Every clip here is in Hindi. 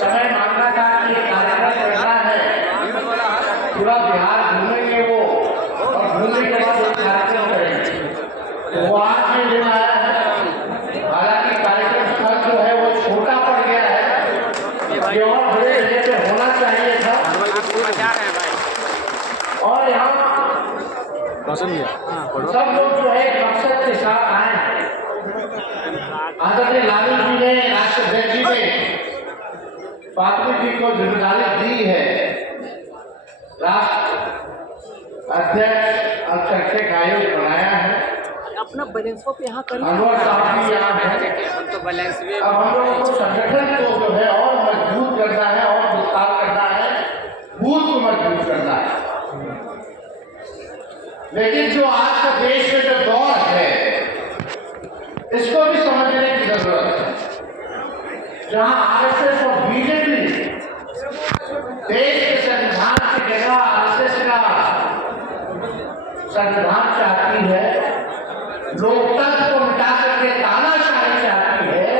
समय मांगा था कि कार्यक्रम करना है, पूरा बिहार घूमेंगे वो, और घूमने के बाद एक कार्यक्रम करेंगे। वो आज में जो आया है, हालांकि कार्यक्रम स्थल जो है वो छोटा पड़ गया है, ये और बड़े जगह पे होना चाहिए था। और यहाँ सब लोग जो है मकसद के साथ आए हैं। आदरणीय लालू जी ने, राष्ट्राध्यक्ष जी ने फातमी जी को जिम्मेदारी दी है, राष्ट्र अध्यक्ष अल्पसंख्यक आयोग बनाया है। अपना बैलेंस पे यहाँ कर अनवर साहब भी यहाँ है। तो बैलेंस भी अब हम लोगों को संगठन को जो है और मजबूत करना है, और विस्तार करना है, बूथ को मजबूत करना है। लेकिन जो आज का देश में जो दौर है, इसको भी समझने की जरूरत है। जहां आरएसएस और बीजेपी देश के संविधान की जगह आरएसएस का संविधान चाहती है, लोकतंत्र को मिटा करके तानाशाही चाहती है,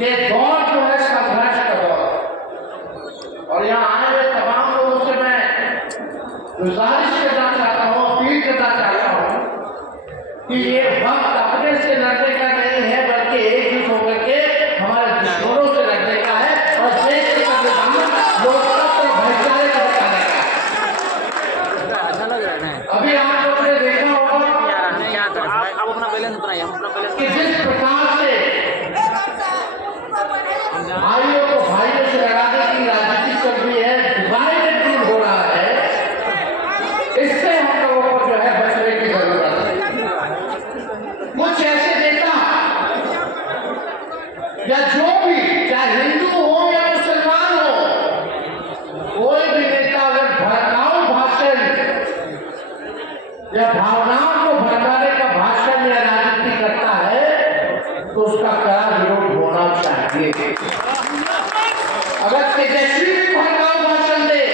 ये दौर जो है संघर्ष का दौर। और यहाँ आए हुए तमाम लोगों से मैं गुजारिश करना चाहता हूँ, अपील करना चाहता हूँ कि ये वक्त अपने से लड़ने का नहीं है, बल्कि एकजुट होकर के हमारे दुश्मनों से लड़ने का है, और देश के संविधान लोकतंत्र और भाईचारे को बचाने का है। अच्छा लग रहा है। अभी आप लोगों ने देखा होगा क्या करें, आप अपना बैलेंस बनाइए, हम अपना बैलेंस कि जिस प्रकार से भाइयों को भाइयों से लड़ाने की राजनीति चल रही है, डिवाइडेड रूल हो रहा है, इससे हम लोगों को जो है बचने की जरूरत है। कुछ ऐसे नेता या जो भी, चाहे हिंदू हो या मुसलमान हो, कोई भी नेता अगर भड़काऊ भाषण या भावनाओं को भड़काने का भाषण या राजनीति करता है, तो उसका कड़ा विरोध होना चाहिए। अगर तेजस्वी भी भड़काऊ भाषण दे,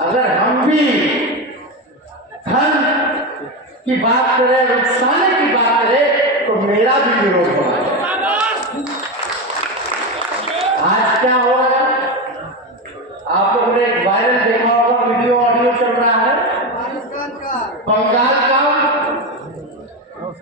अगर हम भी धन की बात करें, नुकसान की बात करें, तो मेरा भी विरोध होगा। आज क्या हो रहा है, आप लोगों ने एक वायरल देखा होगा, वीडियो ऑडियो चल रहा है बंगाल का।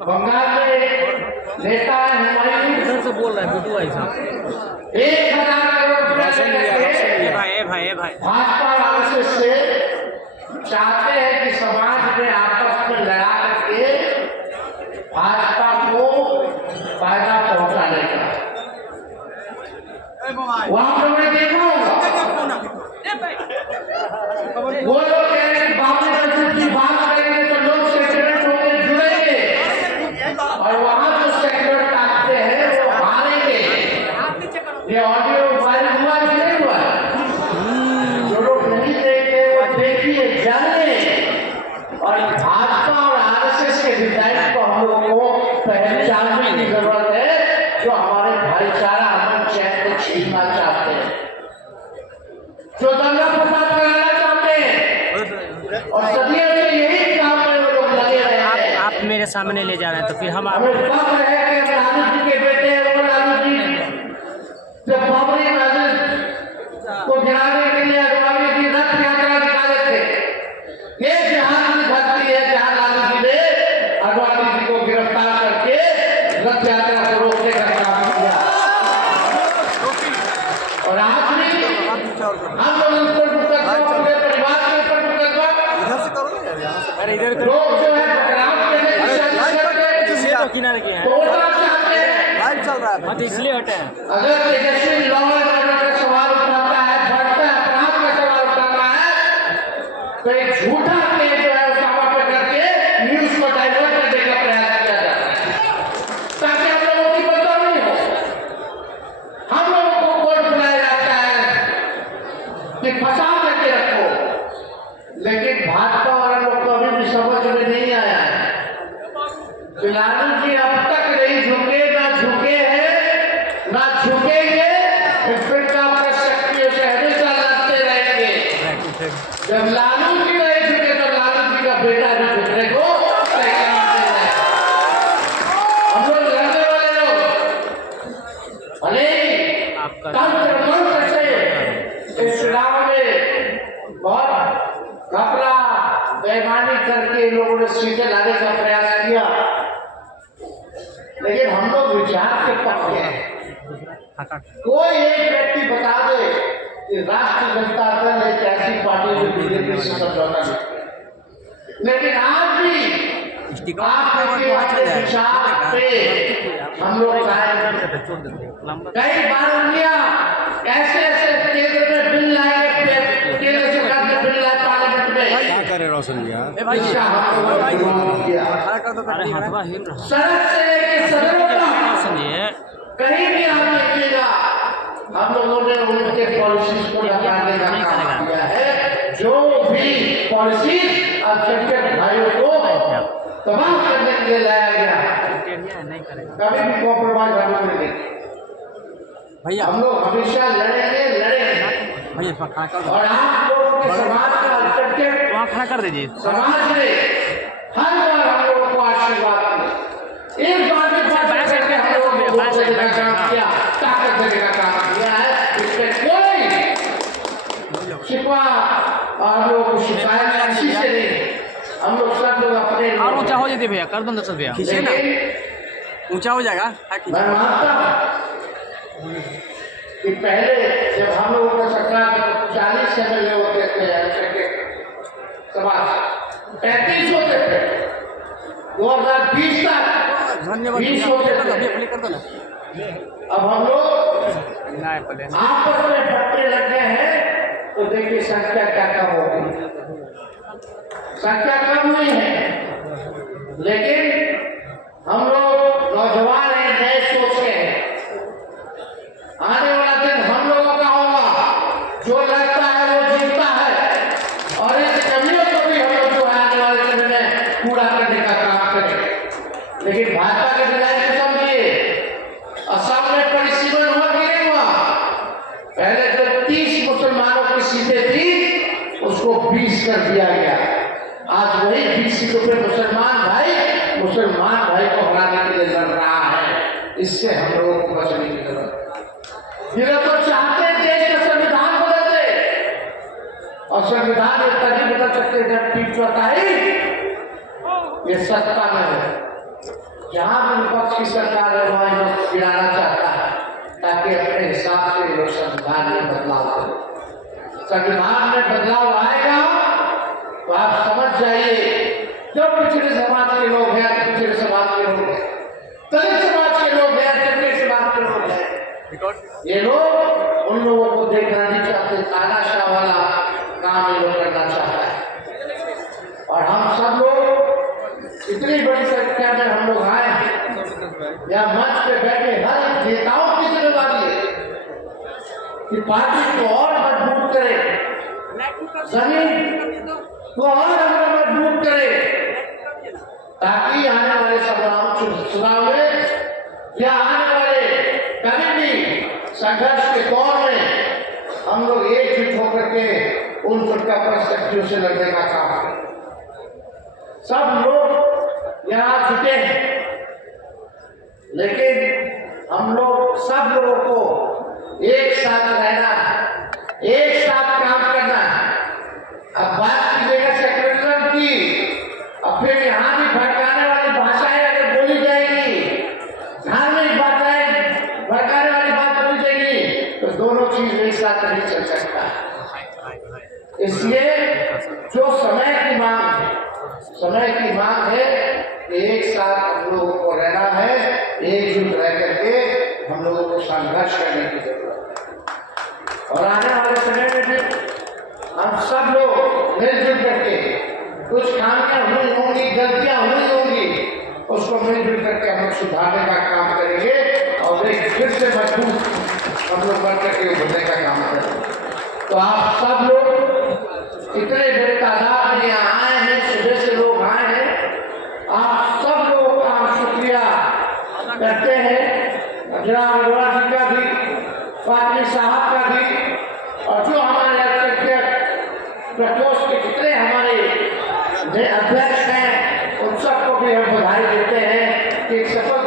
बंगाल में एक नेता है हुमायूं, इधर से बोल रहा है बिटू भाई साहब। 1000 करोड़ रुपया भाई भाजपा आरएसएस से चाहते हैं कि समाज में आपस में लड़ा करके भाजपा को फायदा पहुंचाने का। वहां पर मैं देखा होगा, वो लोग कह रहे हैं बाबरी मस्जिद की बात करेंगे तो लोग सेक्रेट होकर जुड़ेंगे, और वहां जो सेक्रेट काटते हैं वो हारेंगे। ये ऑडियो वायरल हुआ कि नहीं हुआ? जो लोग नहीं देखे वो देखिए, जानिए। और भाजपा और आरएसएस के डिजाइन को हम लोगों को पहचानने की जरूरत है, जो हमारे भाईचारा अमन चैन को छीनना चाहते हैं, जो दंगा फसाद कराना चाहते हैं, और सदियों से यही काम में वो लोग लगे रहे हैं। आप मेरे सामने ले जा रहे हैं तो फिर हम हमें फख्र है कि लालू जी के बेटे हैं, वो लालू जी जब बाबरी मस्जिद को गिराने के लिए अगवानी की रथ यात्रा निकाले थे, ये जहां की धरती है जहां लालू जी ने अगवानी जी को गिरफ्तार करके रथ यात्रा को रोकने का काम किया। और आज भी हम लोग ऊपर मुकदमा, पूरे परिवार के ऊपर मुकदमा, लोग जो है बदनाम करने की साजिश करते हैं, किनारे किए हैं, तोड़ना चाहते हैं। हाँ तो इसलिए हटे हैं। अगर तेजस्वी लॉ एंड ऑर्डर का सवाल उठाता है, बढ़ता अपराध का सवाल उठाता है, तो एक झूठा केस जो है उसामा पे करके न्यूज को डाइवर्ट करने का प्रयास किया जाता है, ताकि हम लोगों की बदनामी नहीं हो। हम लोगों को कोर्ट बुलाया जाता है कि फंसा करके रखो, लेकिन भाजपा वाले लोग को अभी भी समझ में नहीं आया है। लालू जी अब तक नहीं झुके, ना झुके हैं, ना झुकेंगे। इंस्पेक्टर अपने शक्तियों से हमेशा लड़ते रहेंगे। जब लालू जी नहीं झुके तो लालू जी का बेटा भी झुकने को तैयार नहीं है। हम लोग लड़ने वाले लोग तंत्र मंत्र से इस चुनाव में बहुत घपला बेईमानी करके लोगों ने सीटें लाने का प्रयास किया, लेकिन हम लोग विचार के पक्ष हैं। कोई एक व्यक्ति बता दे कि राष्ट्रीय जनता दल एक ऐसी पार्टी जो बीजेपी से समझौता नहीं, लेकिन आज भी विचार पे हम लोग कई बार ऐसे ऐसे केंद्र में बिल लाए, केंद्र सरकार ने बिल लाए पार्लियामेंट में, क्या करे रोशन भैया? इसका हम लोगों ने विरोध किया। सड़क से लेके सदनों तक कहीं भी आप देखिएगा हम लोगों ने उनके पॉलिसीज को लगाने का काम किया है। जो भी पॉलिसीज अल्पसंख्यक भाइयों को तबाह करने के लिए लाया गया, कभी भी कॉम्प्रोमाइज हम लोग नहीं, भैया हम लोग हमेशा लड़ेंगे भैया और आप लोगों के समाज का अल्पसंख्यक वहाँ खड़ा कर दीजिए। समाज ने हर बार हम लोगों को आशीर्वाद दिया, एक बार भी बात करके हम लोगों को वोट देने का काम किया, ताकत देने का काम किया है। इसमें कोई शिकवा और लोगों को शिकायत किसी से नहीं, हम लोग सब लोग अपने और ऊंचा हो जाते भैया, कर दो 10 भैया, ऊंचा हो जाएगा। मैं मानता हूँ कि पहले जब हम लोगों का सरकार 40 MLA होते थे, समाज 35 होते थे, 2020 तक 20 होते थे। अब हम लोग आपस में फटने लग गए हैं, तो देखिए संख्या क्या कम हो गई, संख्या कम हुई है, लेकिन हम लोग नौजवान हैं, नए सोच के हैं। आने वाला दिन हम लोगों का होगा, जो लगता है वो जीतता है, और इस कमियों को भी हम लोग जो है आने वाले समय में पूरा करने का काम करें। लेकिन भाजपा के डिजाइन को समझिए, असम में परिसीमन हुआ कि नहीं हुआ? पहले जो 30 मुसलमानों की सीटें थी उसको 20 कर दिया गया। आज वही 20 सीटों पे मुसलमान भाई को हराने के लिए लड़ रहा है। इससे हम लोगों को बचने की जरूरत है। ये लोग तो चाहते हैं देश का संविधान बदल दे, और संविधान में तभी बदल सकते जब पीठ बताई ये सत्ता में है। जहां भी विपक्ष की सरकार है वहां लोग गिराना चाहता है, ताकि अपने हिसाब से लोग संविधान में बदलाव करें। संविधान में बदलाव आएगा तो आप समझ जाइए, जो पिछड़े समाज के लोग हैं, पिछड़े समाज के लोग हैं, दलित समाज के लोग हैं, चंद्र समाज के लोग हैं, ये लोग उन लोगों को देखना नहीं चाहते, तानाशाह वाला काम ये लोग करना चाहता है। और हम सब लोग इतनी बड़ी संख्या में हम लोग आए या मंच पे बैठे हर नेताओं की जिम्मेदारी है कि पार्टी को और मजबूत करे, जमीन को और हमें मजबूत करे, ताकि आने वाले चुनाव में या आने वाले कभी भी संघर्ष के दौर में हम लोग एकजुट होकर के उन प्रकार शक्तियों से लड़ने का काम करें। सब लोग यहाँ जुटे हैं, लेकिन हम लोग सब लोगों को एक साथ रहना, एक साथ काम करना। अब बात कीजिएगा सेक्युलरिज्म की, अब फिर यहाँ भी भड़काने वाली भाषाएं अगर बोली जाएगी, धार्मिक बातें भड़काने वाली बात बोली जाएगी, तो दोनों चीज एक साथ नहीं चल सकता। इसलिए जो समय की मांग है कि एक साथ हम लोगों को रहना है, एकजुट रह करके हम लोगों को संघर्ष करने की जरूरत है। और आने वाले समय में भी हम सब लोग मिलजुल करके, कुछ खामियां हुई होंगी, गलतियां हुई होंगी, उसको मिलजुल करके हम लोग सुधारने का काम करेंगे और एक फिर से मजबूत हम लोग बन करके उभरने का काम करेंगे। तो आप सब लोग इतने बड़े तादाद में यहाँ आए हैं, सुबह से लोग आए हैं, आप सब लोगों का हम शुक्रिया करते हैं। जनाब अरोड़ा जी का भी, फातमी साहब का भी, और जो हमारे प्रकोष्ठ के जितने हमारे अध्यक्ष हैं उन सबको भी हम बधाई देते हैं कि एक सफल